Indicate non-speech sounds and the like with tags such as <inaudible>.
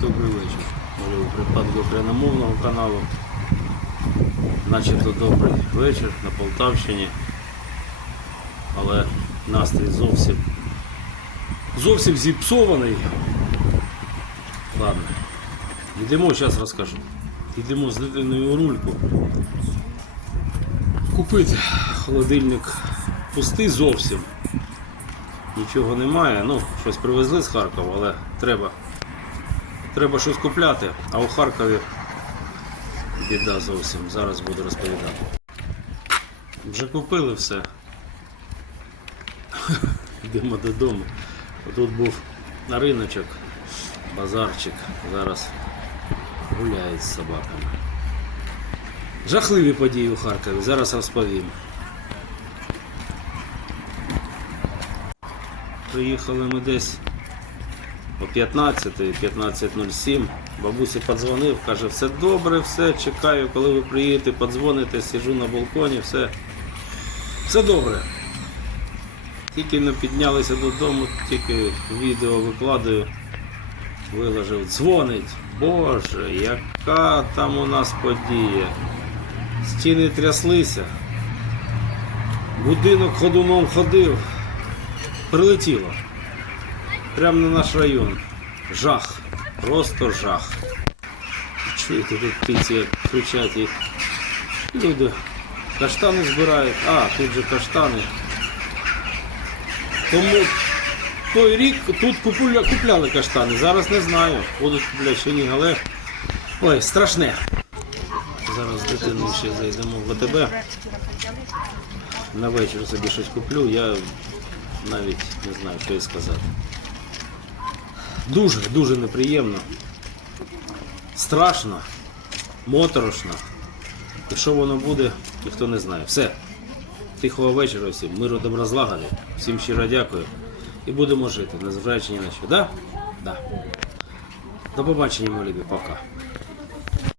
Добрий вечір. У припадку україномовного каналу. Начебто добрий вечір на Полтавщині. Але настрій зовсім зовсім зіпсований. Ладно. Йдемо, зараз розкажу. Йдемо з дитиною рульку. Купити холодильник пустий зовсім. Нічого немає. Ну, щось привезли з Харкова, але треба Треба щось купляти, а у Харкові біда зовсім. Зараз буду розповідати. Вже купили все. <laughs> Йдемо додому. Тут був риночок, базарчик. Зараз гуляють з собаками. Жахливі події у Харкові. Зараз розповім. Приїхали ми десь о 15, 15.07. Бабусі подзвонив, каже, все добре, все, чекаю, коли ви приїдете, подзвоните, сижу на балконі, все, все добре. Тільки не піднялися додому, тільки відео викладаю, виложив, дзвонить. Боже, яка там у нас подія. Стіни тряслися. Будинок ходуном ходив. Прилетіло. Прямо на наш район. Жах. Просто жах. Чуєте, тут птиці кричать і люди каштани збирають. А, тут же каштани. Тому той рік тут купуля, купляли каштани. Зараз не знаю. Будуть купляти чи ні, але. Ой, страшне. Зараз з дитиною ще зайдемо в ВТБ. На вечір собі щось куплю, я навіть не знаю, що і сказати. Дуже, дуже неприємно. Страшно, моторошно. І що воно буде, ніхто не знає. Все. Тихого вечора всім, миру добра злагоди. Всім щиро дякую. І будемо жити, незважаючи ні на що. Да? Да. До побачення, мої любі, пока.